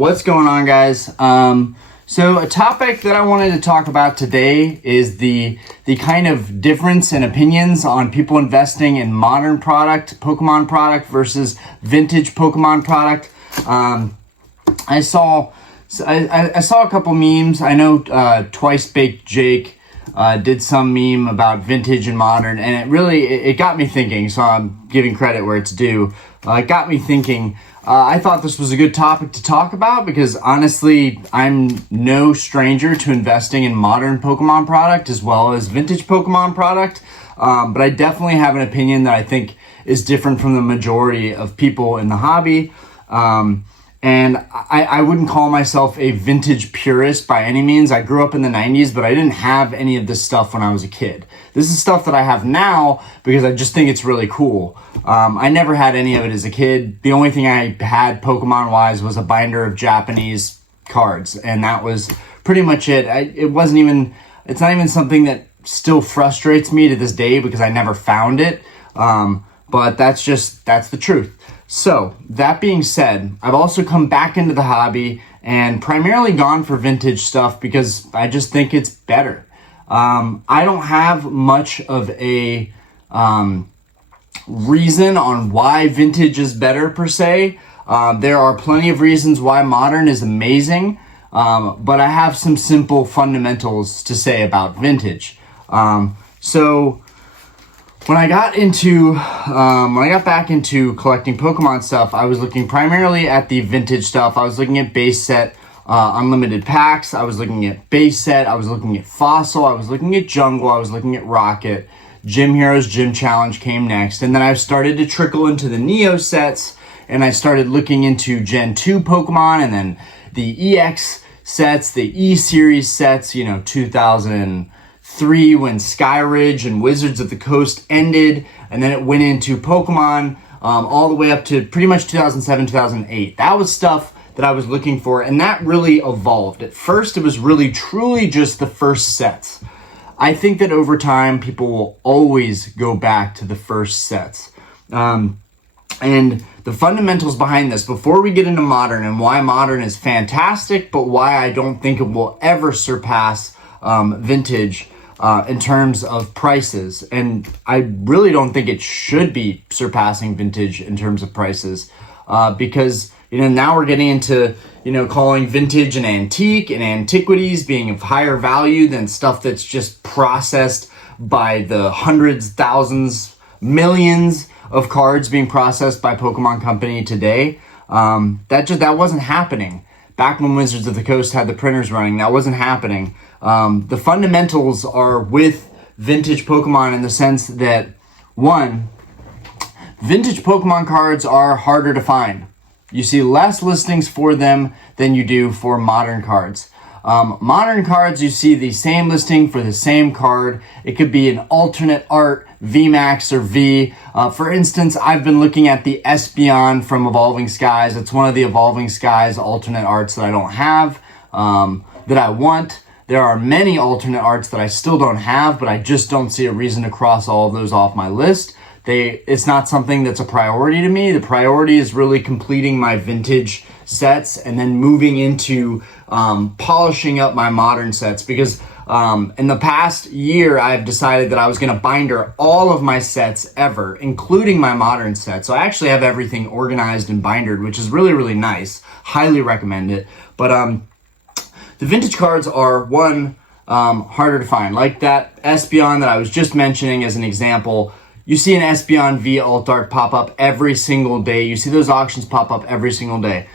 What's going on, guys? So a topic that I wanted to talk about today is the kind of difference in opinions on people investing in modern Pokemon product versus vintage Pokemon product. I saw a couple memes. I know Twice Baked Jake did some meme about vintage and modern, and it got me thinking. So I'm giving credit where it's due. It got me thinking. I thought this was a good topic to talk about because honestly, I'm no stranger to investing in modern Pokemon product as well as vintage Pokemon product. But I definitely have an opinion that I think is different from the majority of people in the hobby. And I wouldn't call myself a vintage purist by any means. I grew up in the 90s, but I didn't have any of this stuff when I was a kid. This is stuff that I have now because I just think it's really cool. I never had any of it as a kid. The only thing I had Pokemon-wise was a binder of Japanese cards, and that was pretty much it. It's not even something that still frustrates me to this day because I never found it. But that's the truth. So, that being said, I've also come back into the hobby and primarily gone for vintage stuff because I just think it's better. I don't have much of a reason on why vintage is better per se. There are plenty of reasons why modern is amazing, but I have some simple fundamentals to say about vintage. When I got back into collecting Pokemon stuff, I was looking primarily at the vintage stuff. I was looking at base set, unlimited packs. I was looking at base set. I was looking at fossil. I was looking at jungle. I was looking at rocket. Gym Heroes Gym Challenge came next. And then I started to trickle into the Neo sets, and I started looking into Gen 2 Pokemon, and then the EX sets, the E-Series sets, 2003 when Skyridge and Wizards of the Coast ended, and then it went into Pokemon all the way up to pretty much 2007, 2008. That was stuff that I was looking for, and that really evolved. At first, it was really truly just the first sets. I think that over time, people will always go back to the first sets. And the fundamentals behind this, before we get into modern and why modern is fantastic, but why I don't think it will ever surpass vintage in terms of prices. And I really don't think it should be surpassing vintage in terms of prices because, now we're getting into, calling vintage an antique and antiquities being of higher value than stuff that's just processed by the hundreds, thousands, millions of cards being processed by Pokemon Company today. That wasn't happening. Back when Wizards of the Coast had the printers running, that wasn't happening. The fundamentals are with vintage Pokemon in the sense that, one, vintage Pokemon cards are harder to find. You see less listings for them than you do for modern cards. Modern cards, you see the same listing for the same card. It could be an alternate art, VMAX or V. For instance, I've been looking at the Espeon from Evolving Skies. It's one of the Evolving Skies alternate arts that I don't have, that I want. There are many alternate arts that I still don't have, but I just don't see a reason to cross all of those off my list. It's not something that's a priority to me. The priority is really completing my vintage sets and then moving into polishing up my modern sets because in the past year, I've decided that I was going to binder all of my sets ever, including my modern sets. So I actually have everything organized and bindered, which is really, really nice. Highly recommend it. But the vintage cards are, one, harder to find. Like that Espeon that I was just mentioning as an example. You see an Espeon V alt art pop up every single day. You see those auctions pop up every single day.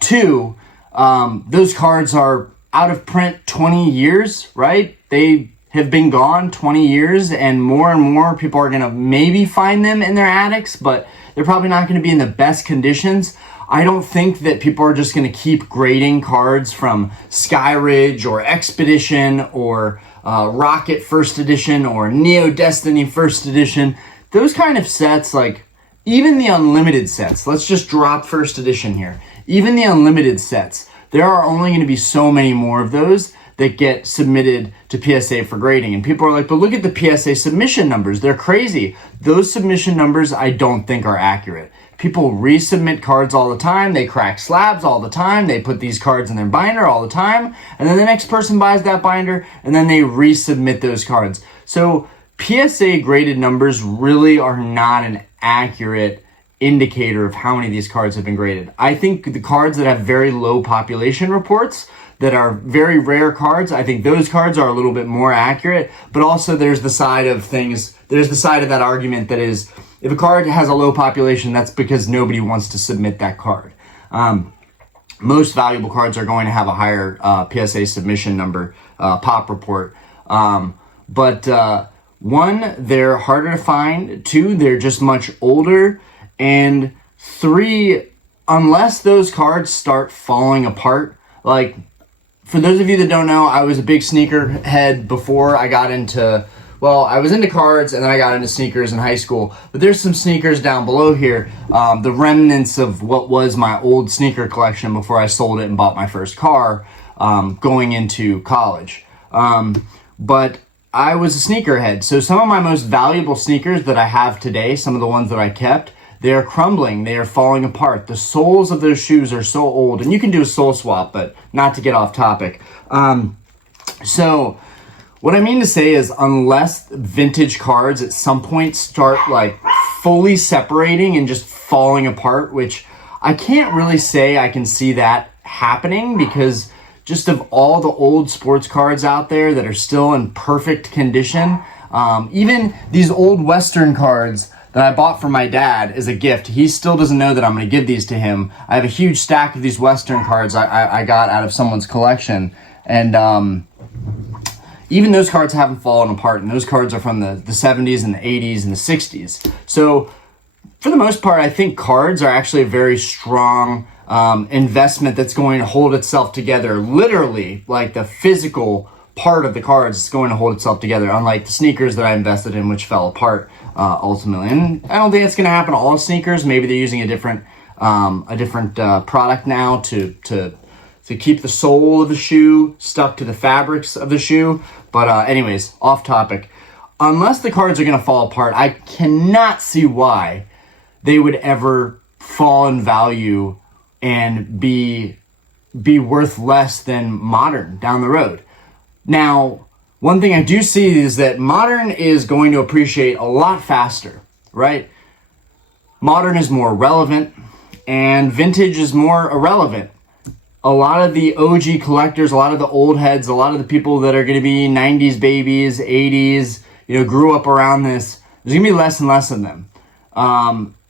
Two, those cards are out of print 20 years, right? They have been gone 20 years, and more people are going to maybe find them in their attics, but they're probably not going to be in the best conditions. I don't think that people are just going to keep grading cards from Skyridge or Expedition or Rocket First Edition or Neo Destiny First Edition. Those kind of sets, like even the unlimited sets, let's just drop First Edition here. Even the unlimited sets, there are only going to be so many more of those that get submitted to PSA for grading. And people are like, but look at the PSA submission numbers. They're crazy. Those submission numbers I don't think are accurate. People resubmit cards all the time. They crack slabs all the time. They put these cards in their binder all the time. And then the next person buys that binder and then they resubmit those cards. So PSA graded numbers really are not an accurate indicator of how many of these cards have been graded. I think the cards that have very low population reports, that are very rare cards, I think those cards are a little bit more accurate. But also there's the side of things, there's the side of that argument that is, if a card has a low population, that's because nobody wants to submit that card. Most valuable cards are going to have a higher PSA submission number, pop report. But one, they're harder to find. Two, they're just much older. And three, unless those cards start falling apart, like, for those of you that don't know, I was a big sneaker head before I got into, well, I was into cards and then I got into sneakers in high school. But there's some sneakers down below here, the remnants of what was my old sneaker collection before I sold it and bought my first car going into college. But I was a sneakerhead. So some of my most valuable sneakers that I have today, some of the ones that I kept, they are crumbling. They are falling apart. The soles of those shoes are so old. And you can do a sole swap, but not to get off topic. So what I mean to say is, unless vintage cards at some point start like fully separating and just falling apart, which I can't really say I can see that happening, because just of all the old sports cards out there that are still in perfect condition, even these old Western cards that I bought for my dad as a gift, he still doesn't know that I'm going to give these to him. I have a huge stack of these Western cards I got out of someone's collection, and even those cards haven't fallen apart, and those cards are from the 70s and the 80s and the 60s. So for the most part, I think cards are actually a very strong investment that's going to hold itself together. Literally, like the physical part of the cards is going to hold itself together, unlike the sneakers that I invested in, which fell apart ultimately. And I don't think it's going to happen to all sneakers. Maybe they're using a different product now to keep the sole of the shoe stuck to the fabrics of the shoe. But anyways, off topic. Unless the cards are going to fall apart, I cannot see why they would ever fall in value and be worth less than modern down the road. Now, one thing I do see is that modern is going to appreciate a lot faster, right? Modern is more relevant and vintage is more irrelevant. A lot of the OG collectors, a lot of the old heads, a lot of the people that are going to be 90s babies, 80s, grew up around this, there's going to be less and less of them.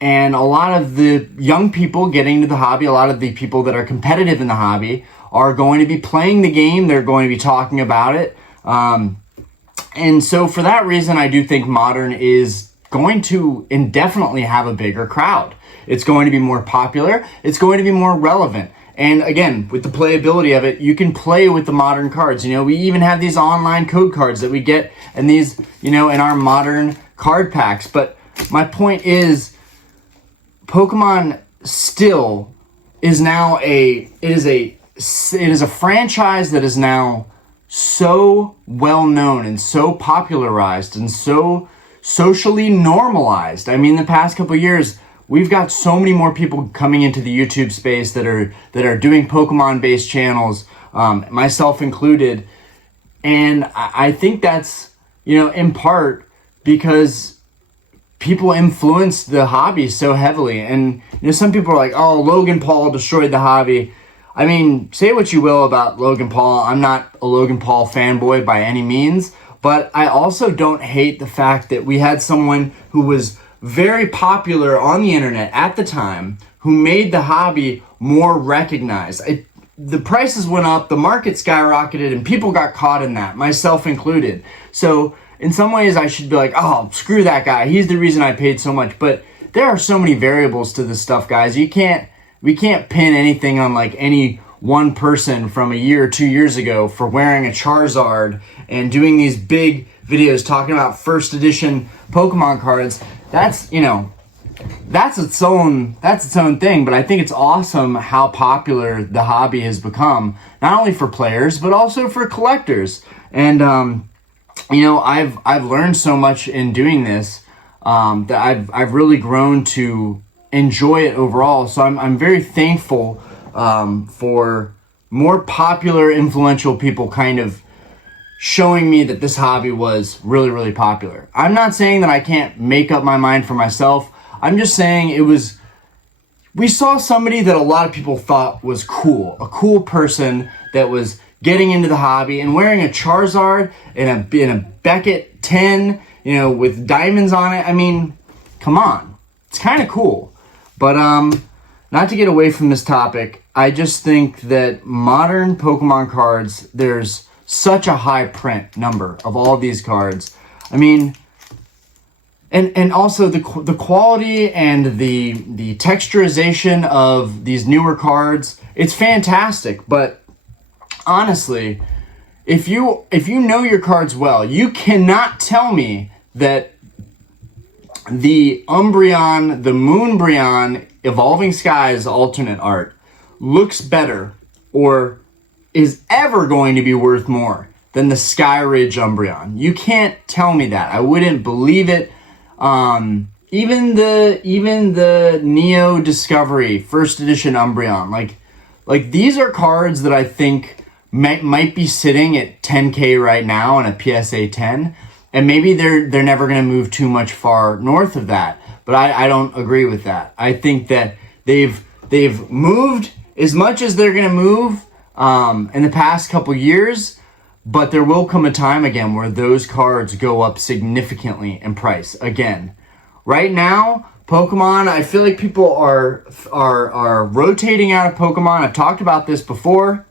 And a lot of the young people getting into the hobby, a lot of the people that are competitive in the hobby are going to be playing the game. They're going to be talking about it. And so for that reason, I do think modern is going to indefinitely have a bigger crowd. It's going to be more popular. It's going to be more relevant. And again, with the playability of it, you can play with the modern cards. We even have these online code cards that we get and these, in our modern card packs. But my point is, Pokemon still is now it is a franchise that is now so well known and so popularized and so socially normalized. I mean, the past couple of years, we've got so many more people coming into the YouTube space that are doing Pokemon-based channels, myself included. And I think that's, in part because people influence the hobby so heavily. And, some people are like, oh, Logan Paul destroyed the hobby. I mean, say what you will about Logan Paul. I'm not a Logan Paul fanboy by any means, but I also don't hate the fact that we had someone who was very popular on the internet at the time, who made the hobby more recognized. The prices went up, the market skyrocketed, and people got caught in that, myself included. So in some ways I should be like, oh, screw that guy, he's the reason I paid so much. But there are so many variables to this stuff, guys. We can't pin anything on like any one person from a year or 2 years ago for wearing a Charizard and doing these big videos talking about first edition Pokemon cards. That's, that's its own thing. But I think it's awesome how popular the hobby has become, not only for players but also for collectors. And I've learned so much in doing this that I've really grown to enjoy it overall. So I'm very thankful for more popular, influential people kind of showing me that this hobby was really, really popular. I'm not saying that I can't make up my mind for myself. I'm just saying we saw somebody that a lot of people thought was cool, a cool person that was getting into the hobby and wearing a Charizard and a Beckett 10, with diamonds on it. I mean, come on. It's kind of cool. But not to get away from this topic, I just think that modern Pokemon cards, there's such a high print number of all of these cards. I mean, and also the quality and the texturization of these newer cards, it's fantastic. But honestly, if you know your cards well, you cannot tell me that the Umbreon, the Moonbreon Evolving Skies alternate art looks better or is ever going to be worth more than the Skyridge Umbreon. You can't tell me that. I wouldn't believe it. Even the Neo Discovery first edition Umbreon, like these are cards that I think might be sitting at 10K right now in a PSA 10, and maybe they're never going to move too much far north of that. But I don't agree with that. I think that they've moved as much as they're going to move in the past couple years, but there will come a time again where those cards go up significantly in price again. Right now, Pokemon, I feel like people are rotating out of Pokemon. I've talked about this before.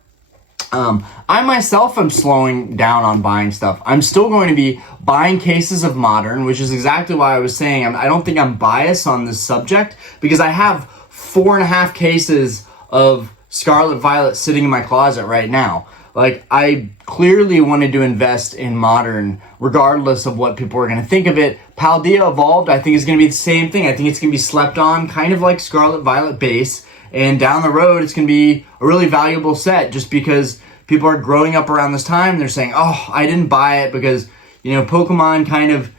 I myself am slowing down on buying stuff. I'm still going to be buying cases of Modern, which is exactly why I was saying I don't think I'm biased on this subject, because I have 4.5 cases of Scarlet Violet sitting in my closet right now. Like, I clearly wanted to invest in Modern regardless of what people are going to think of it. Paldea Evolved, I think, is going to be the same thing. I think it's going to be slept on, kind of like Scarlet Violet base. And down the road, it's going to be a really valuable set just because people are growing up around this time. They're saying, oh, I didn't buy it because, Pokemon kind of,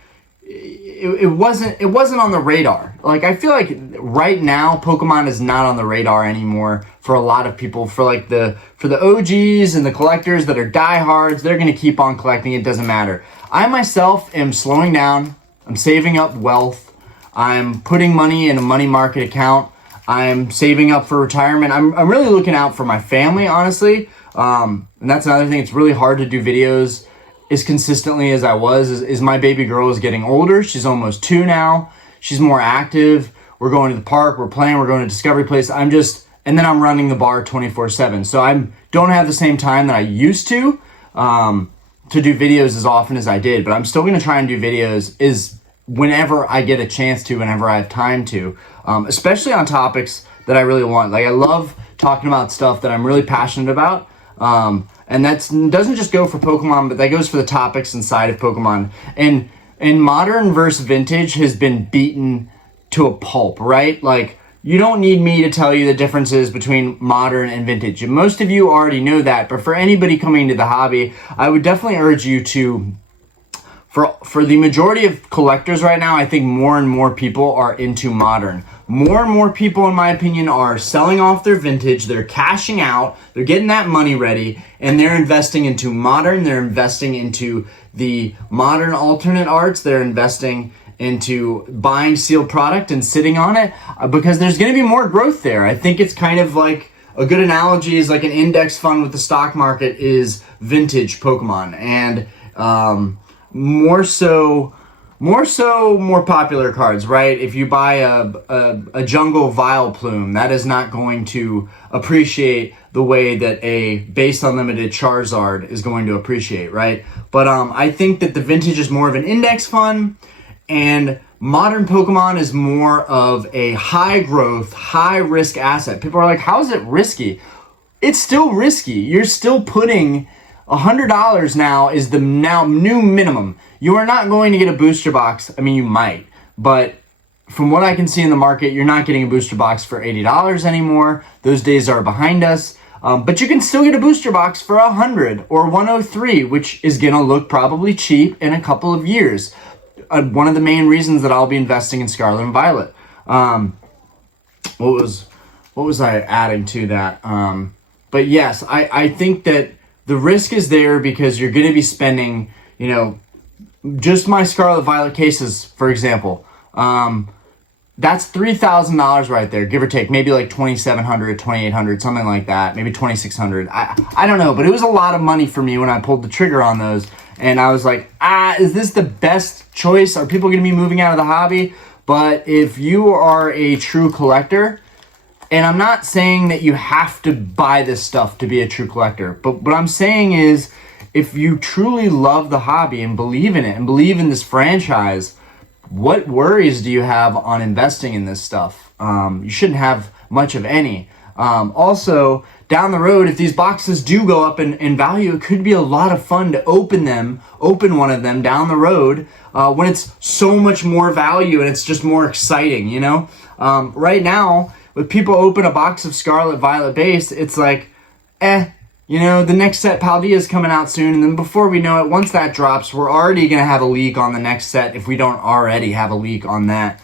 it wasn't on the radar. Like, I feel like right now, Pokemon is not on the radar anymore for a lot of people. For the OGs and the collectors that are diehards, they're going to keep on collecting. It doesn't matter. I myself am slowing down. I'm saving up wealth. I'm putting money in a money market account. I'm saving up for retirement. I'm really looking out for my family, honestly. And that's another thing. It's really hard to do videos as consistently as I was. Is my baby girl is getting older. She's almost 2 now. She's more active. We're going to the park. We're playing. We're going to Discovery Place. And then I'm running the bar 24/7. So I don't have the same time that I used to do videos as often as I did. But I'm still going to try and do videos whenever I get a chance to, whenever I have time to, especially on topics that I really want. Like, I love talking about stuff that I'm really passionate about. And that doesn't just go for Pokemon, but that goes for the topics inside of Pokemon. And Modern versus Vintage has been beaten to a pulp, right? Like, you don't need me to tell you the differences between Modern and Vintage. And most of you already know that, but for anybody coming into the hobby, I would definitely urge you to, for the majority of collectors right now, I think more and more people are into Modern. More and more people, in my opinion, are selling off their Vintage. They're cashing out. They're getting that money ready, and they're investing into Modern. They're investing into the Modern alternate arts. They're investing into buying sealed product and sitting on it because there's going to be more growth there. I think it's kind of like a good analogy is like an index fund with the stock market is Vintage Pokemon, and more popular cards, right? If you buy a Jungle Vileplume, that is not going to appreciate the way that a base unlimited Charizard is going to appreciate, right? But I think that the Vintage is more of an index fund, and Modern Pokemon is more of a high growth, high risk asset. People are like, how is it risky? It's still risky. You're still putting $100 now is the now new minimum. You are not going to get a booster box. I mean, you might, but from what I can see in the market, you're not getting a booster box for $80 anymore. Those days are behind us. But you can still get a booster box for $100 or $103, which is going to look probably cheap in a couple of years. One of the main reasons that I'll be investing in Scarlet and Violet. What was I adding to that? But yes, I think that the risk is there because you're going to be spending, just my Scarlet Violet cases, for example. That's $3,000 right there, give or take. Maybe like $2,700, $2,800, something like that. Maybe $2,600. I don't know, but it was a lot of money for me when I pulled the trigger on those. And I was like, is this the best choice? Are people going to be moving out of the hobby? But if you are a true collector, and I'm not saying that you have to buy this stuff to be a true collector, but what I'm saying is if you truly love the hobby and believe in it and believe in this franchise, what worries do you have on investing in this stuff? You shouldn't have much of any. Also, down the road, if these boxes do go up in value, it could be a lot of fun to open one of them down the road when it's so much more value and it's just more exciting, Right now, when people open a box of Scarlet Violet base, it's like, the next set Paldea is coming out soon, and then before we know it, once that drops, we're already going to have a leak on the next set if we don't already have a leak on that.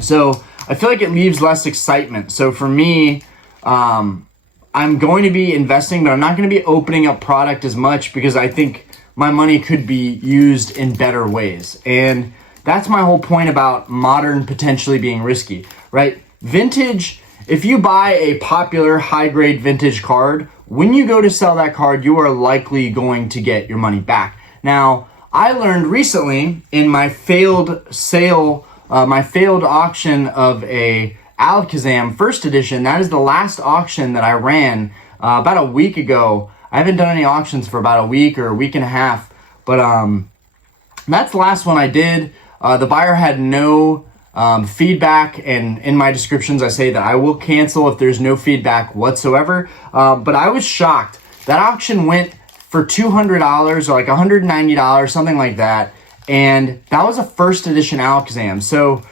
So I feel like it leaves less excitement. So for me, I'm going to be investing, but I'm not going to be opening up product as much because I think my money could be used in better ways. And that's my whole point about modern potentially being risky, right? Vintage, if you buy a popular high-grade vintage card, when you go to sell that card, you are likely going to get your money back. Now, I learned recently in my failed auction of a Alakazam first edition, that is the last auction that I ran about a week ago. I haven't done any auctions for about a week or a week and a half, but that's the last one I did. The buyer had no feedback, and in my descriptions I say that I will cancel if there's no feedback whatsoever. But I was shocked. That auction went for $200 or like $190, something like that. And that was a first edition Alakazam. So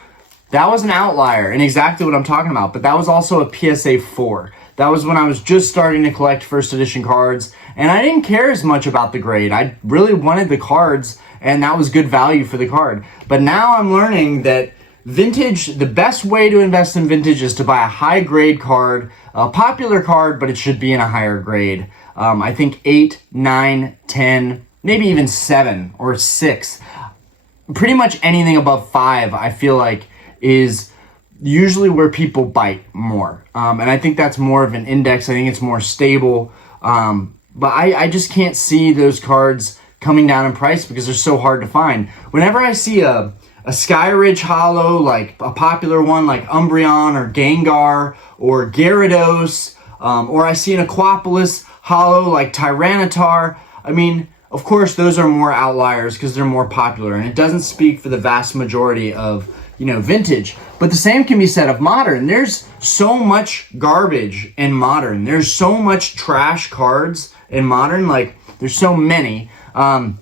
that was an outlier and exactly what I'm talking about. But that was also a PSA 4. That was when I was just starting to collect first edition cards. And I didn't care as much about the grade. I really wanted the cards, and that was good value for the card. But now I'm learning that vintage, the best way to invest in vintage is to buy a high grade card, a popular card, but it should be in a higher grade. I think 8, 9, 10, maybe even 7 or 6. Pretty much anything above 5, I feel like, is usually where people bite more. And I think that's more of an index. I think it's more stable. But I just can't see those cards coming down in price because they're so hard to find. Whenever I see a Skyridge holo, like a popular one like Umbreon or Gengar or Gyarados, or I see an Aquapolis holo like Tyranitar, I mean, of course, those are more outliers because they're more popular, and it doesn't speak for the vast majority of, vintage. But the same can be said of modern. There's so much garbage in modern. There's so much trash cards in modern. Like, there's so many. I'm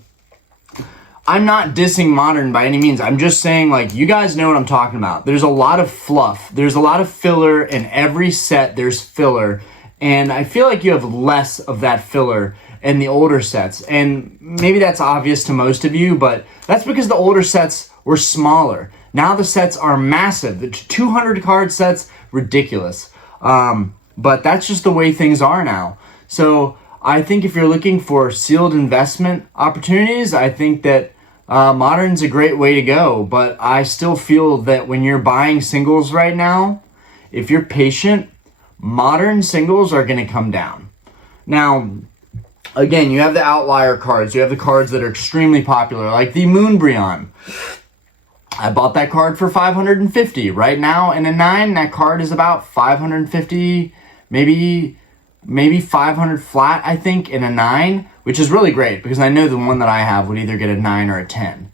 not dissing modern by any means. I'm just saying, you guys know what I'm talking about. There's a lot of fluff. There's a lot of filler in every set. There's filler. And I feel like you have less of that filler in the older sets. And maybe that's obvious to most of you, but that's because the older sets were smaller. Now the sets are massive. The 200 card sets, ridiculous. But that's just the way things are now. So I think if you're looking for sealed investment opportunities, I think that modern's a great way to go. But I still feel that when you're buying singles right now, if you're patient, modern singles are going to come down. Now, again, you have the outlier cards. You have the cards that are extremely popular, like the Moonbreon. I bought that card for $550. Right now, in a 9, that card is about $550, maybe 500 flat, I think, in a 9, which is really great because I know the one that I have would either get a 9 or a 10.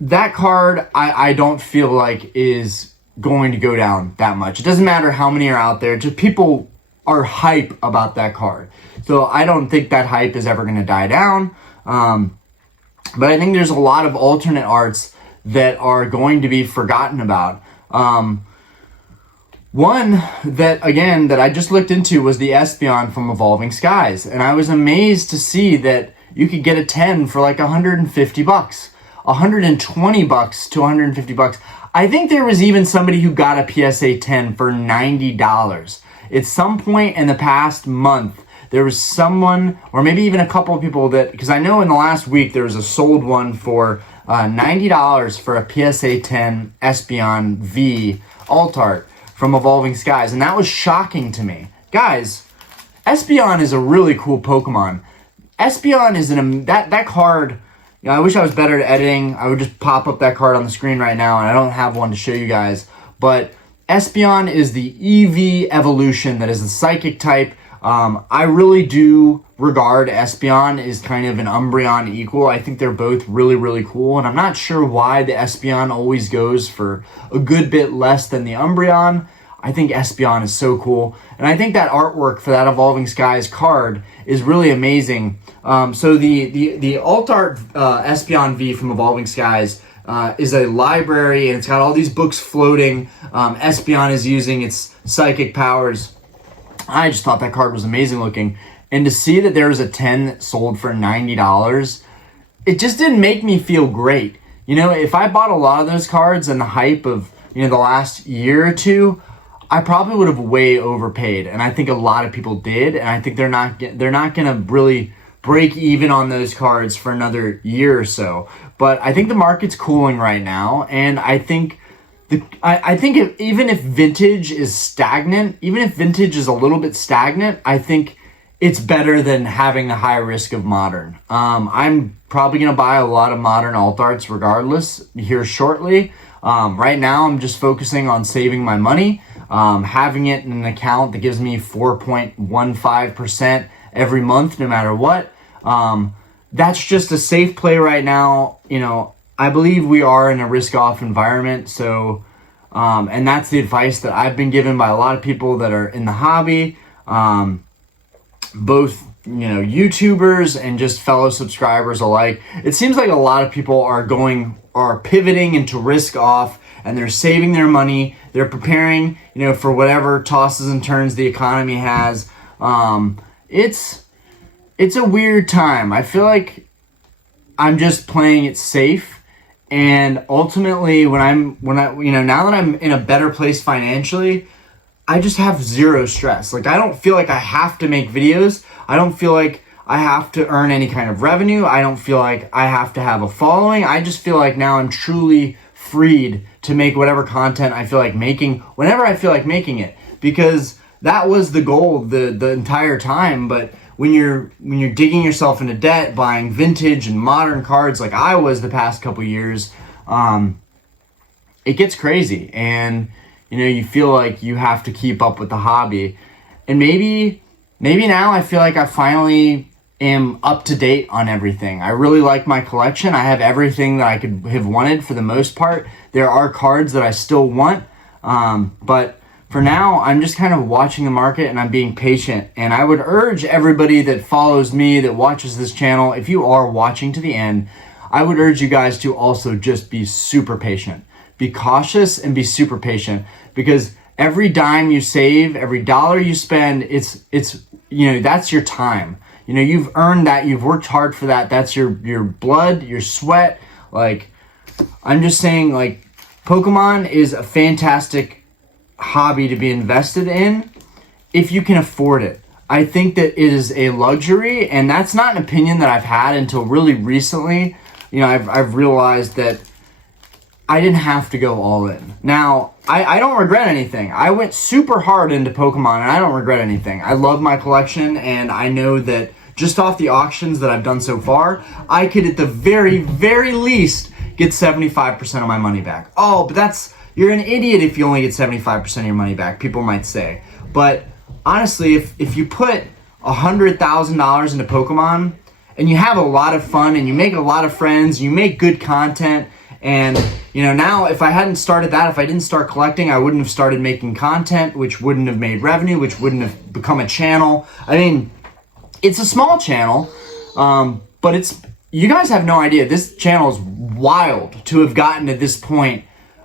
That card, I don't feel like is going to go down that much. It doesn't matter how many are out there. Just people are hype about that card. So I don't think that hype is ever going to die down. But I think there's a lot of alternate arts that are going to be forgotten about. One that, again, that I just looked into was the Espeon from Evolving Skies. And I was amazed to see that you could get a 10 for like $150, $120 to $150. I think there was even somebody who got a PSA 10 for $90. At some point in the past month, there was someone, or maybe even a couple of people that, because I know in the last week there was a sold one for $90 for a PSA 10 Espeon V Alt Art from Evolving Skies, and that was shocking to me. Guys, Espeon is a really cool Pokemon. Espeon is that card, you know, I wish I was better at editing. I would just pop up that card on the screen right now, and I don't have one to show you guys, but Espeon is the EV evolution that is the psychic type. I really do regard Espeon as kind of an Umbreon equal. I think they're both really, really cool, and I'm not sure why the Espeon always goes for a good bit less than the Umbreon. I think Espeon is so cool, and I think that artwork for that Evolving Skies card is really amazing. So the Alt Art Espeon V from Evolving Skies is a library, and it's got all these books floating. Espeon is using its psychic powers. I just thought that card was amazing looking. And to see that there was a 10 that sold for $90, it just didn't make me feel great. You know, if I bought a lot of those cards in the hype of, you know, the last year or two, I probably would have way overpaid. And I think a lot of people did. And I think they're not going to really break even on those cards for another year or so. But I think the market's cooling right now. And I think even if vintage is stagnant, even if vintage is a little bit stagnant, I think it's better than having the high risk of modern. I'm probably going to buy a lot of modern alt arts regardless here shortly. Right now, I'm just focusing on saving my money, having it in an account that gives me 4.15% every month, no matter what. That's just a safe play right now. You know, I believe we are in a risk-off environment, so, and that's the advice that I've been given by a lot of people that are in the hobby, both, you know, YouTubers and just fellow subscribers alike. It seems like a lot of people are pivoting into risk-off, and they're saving their money. They're preparing, you know, for whatever tosses and turns the economy has. It's a weird time. I feel like I'm just playing it safe. And ultimately, you know, now that I'm in a better place financially, I just have zero stress. Like, I don't feel like I have to make videos. I don't feel like I have to earn any kind of revenue. I don't feel like I have to have a following. I just feel like now I'm truly freed to make whatever content I feel like making, whenever I feel like making it. Because that was the goal the entire time. But when you're digging yourself into debt, buying vintage and modern cards like I was the past couple years, it gets crazy, and you know, you feel like you have to keep up with the hobby. And maybe now I feel like I finally am up to date on everything. I really like my collection. I have everything that I could have wanted for the most part. There are cards that I still want, but for now, I'm just kind of watching the market, and I'm being patient. And I would urge everybody that follows me, that watches this channel, if you are watching to the end, I would urge you guys to also just be super patient. Be cautious and be super patient, because every dime you save, every dollar you spend, it's you know, that's your time. You know, you've earned that. You've worked hard for that. That's your blood, your sweat. Like, I'm just saying, like, Pokemon is a fantastic hobby to be invested in if you can afford it. I think that it is a luxury, and that's not an opinion that I've had until really recently. You know, I've realized that I didn't have to go all in. Now, I don't regret anything. I went super hard into Pokemon, and I don't regret anything. I love my collection, and I know that just off the auctions that I've done so far, I could at the very, very least get 75% of my money back. Oh, but you're an idiot if you only get 75% of your money back, people might say. But honestly, if you put $100,000 into Pokemon, and you have a lot of fun, and you make a lot of friends, you make good content, and you know, now if I hadn't started that, if I didn't start collecting, I wouldn't have started making content, which wouldn't have made revenue, which wouldn't have become a channel. I mean, it's a small channel, but you guys have no idea. This channel is wild to have gotten to this point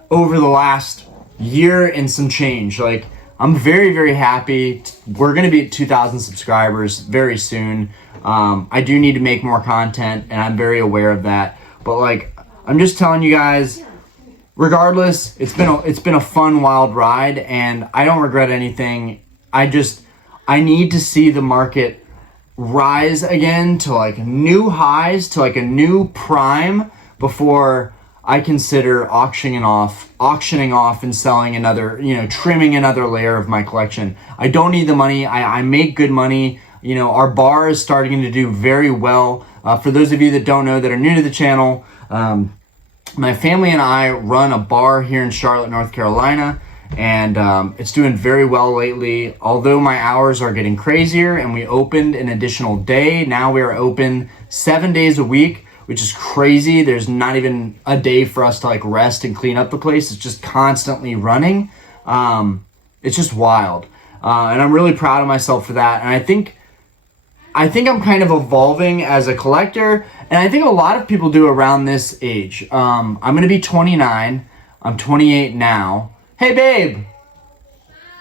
over the last year and some change. Like, I'm very, very happy. We're going to be at 2,000 subscribers very soon. I do need to make more content, and I'm very aware of that. But like, I'm just telling you guys, regardless, it's been a fun, wild ride, and I don't regret anything. I need to see the market rise again to like new highs, to like a new prime, before I consider auctioning off and selling another, trimming another layer of my collection. I don't need the money. I make good money. Our bar is starting to do very well. For those of you that don't know, that are new to the channel, my family and I run a bar here in Charlotte, North Carolina, and it's doing very well lately. Although my hours are getting crazier, and we opened an additional day. Now we are open 7 days a week, which is crazy. There's not even a day for us to like rest and clean up the place. It's just constantly running. It's just wild. And I'm really proud of myself for that. And I think I'm kind of evolving as a collector, and I think a lot of people do around this age. I'm going to be 29. I'm 28 now. Hey, babe.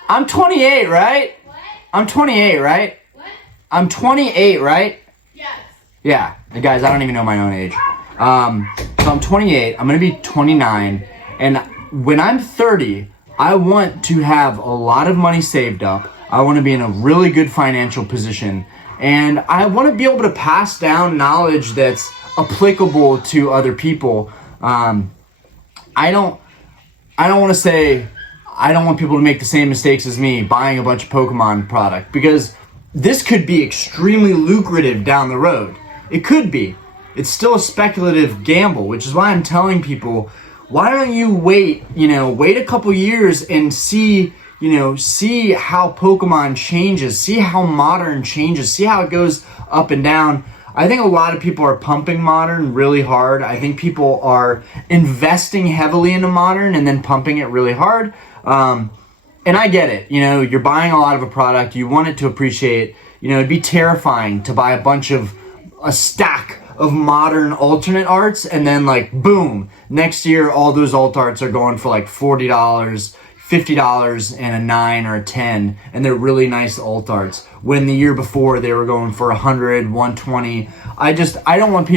I'm 28, right? What? I'm 28, right? What? I'm 28, right? Yes. Yeah. And guys, I don't even know my own age. So I'm 28. I'm going to be 29. And when I'm 30, I want to have a lot of money saved up. I want to be in a really good financial position. And I want to be able to pass down knowledge that's applicable to other people. I don't want to say I don't want people to make the same mistakes as me buying a bunch of Pokemon product, because this could be extremely lucrative down the road. It could be. It's still a speculative gamble, which is why I'm telling people, why don't you wait a couple years and see how Pokemon changes, see how Modern changes, see how it goes up and down. I think a lot of people are pumping Modern really hard. I think people are investing heavily into Modern and then pumping it really hard. And I get it. You're buying a lot of a product. You want it to appreciate. It'd be terrifying to buy a stack of Modern alternate arts, and then like, boom, next year all those alt arts are going for like $40, $50 and a 9 or a 10, and they're really nice alt arts, when the year before they were going for 100, 120. I don't want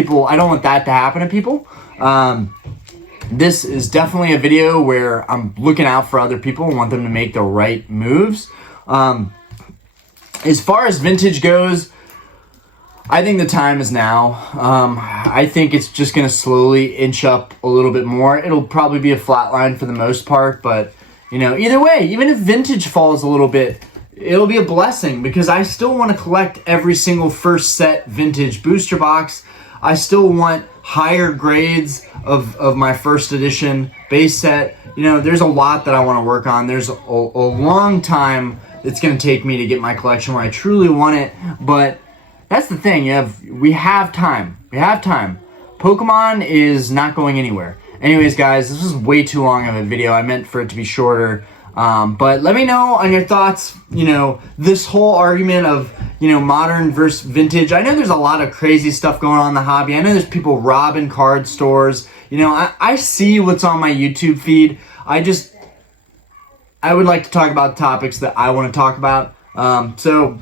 that to happen to people. This is definitely a video where I'm looking out for other people and want them to make the right moves. As far as vintage goes, I think the time is now. I think it's just going to slowly inch up a little bit more. It'll probably be a flat line for the most part, but either way, even if vintage falls a little bit, it'll be a blessing, because I still want to collect every single first set vintage booster box. I still want higher grades of my first edition base set. There's a lot that I want to work on. There's a long time it's going to take me to get my collection where I truly want it, but that's the thing. We have time. Pokemon is not going anywhere. Anyways, guys, this was way too long of a video. I meant for it to be shorter. But let me know on your thoughts, this whole argument of, Modern versus vintage. I know there's a lot of crazy stuff going on in the hobby. I know there's people robbing card stores. I see what's on my YouTube feed. I would like to talk about topics that I want to talk about. So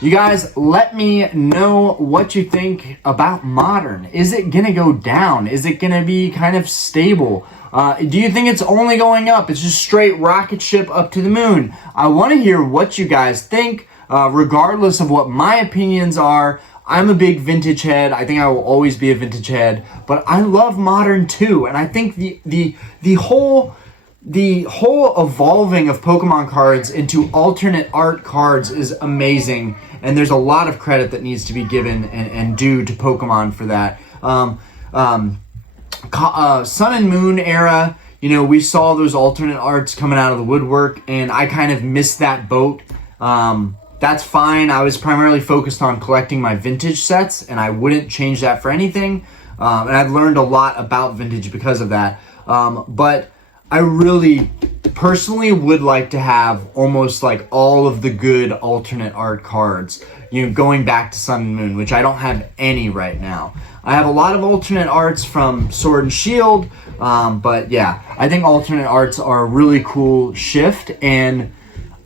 you guys, let me know what you think about Modern. Is it going to go down? Is it going to be kind of stable? Do you think it's only going up? It's just straight rocket ship up to the moon. I want to hear what you guys think, regardless of what my opinions are. I'm a big vintage head. I think I will always be a vintage head, but I love Modern too. And I think the whole evolving of Pokemon cards into alternate art cards is amazing, and there's a lot of credit that needs to be given and due to Pokemon for that. Sun and Moon era, we saw those alternate arts coming out of the woodwork, and I kind of missed that boat. That's fine. I was primarily focused on collecting my vintage sets, and I wouldn't change that for anything. And I've learned a lot about vintage because of that. But I really personally would like to have almost like all of the good alternate art cards, you know, going back to Sun and Moon, which I don't have any right now. I have a lot of alternate arts from Sword and Shield, but yeah, I think alternate arts are a really cool shift, and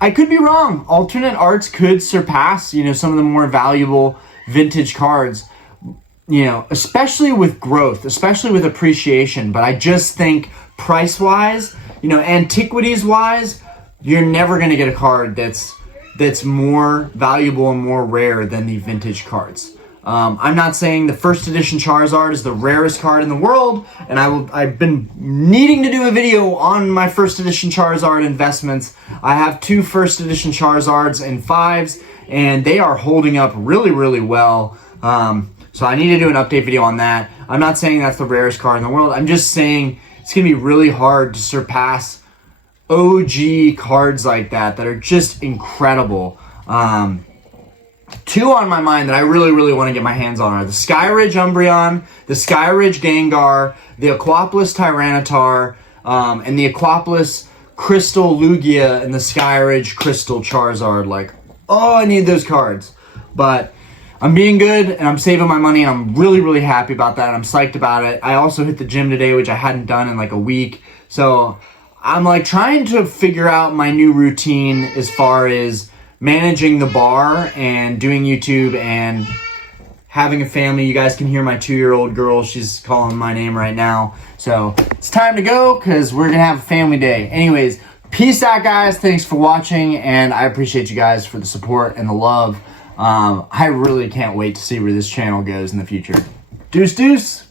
I could be wrong. Alternate arts could surpass, you know, some of the more valuable vintage cards, you know, especially with growth, especially with appreciation. But I just think price-wise, you know, antiquities-wise, you're never going to get a card that's more valuable and more rare than the vintage cards. I'm not saying the first edition Charizard is the rarest card in the world, and I've been needing to do a video on my first edition Charizard investments. I have 2 first edition Charizards and 5s, and they are holding up really, really well. So I need to do an update video on that. I'm not saying that's the rarest card in the world. I'm just saying it's going to be really hard to surpass OG cards like that are just incredible. 2 on my mind that I really, really want to get my hands on are the Skyridge Umbreon, the Skyridge Gengar, the Aquapolis Tyranitar, and the Aquapolis Crystal Lugia, and the Skyridge Crystal Charizard. Like, oh, I need those cards. But I'm being good, and I'm saving my money, and I'm really, really happy about that. I'm psyched about it. I also hit the gym today, which I hadn't done in like a week. So I'm like trying to figure out my new routine as far as managing the bar and doing YouTube and having a family. You guys can hear my 2-year-old girl. She's calling my name right now. So it's time to go because we're going to have a family day. Anyways, peace out, guys. Thanks for watching, and I appreciate you guys for the support and the love. I really can't wait to see where this channel goes in the future. Deuce, deuce.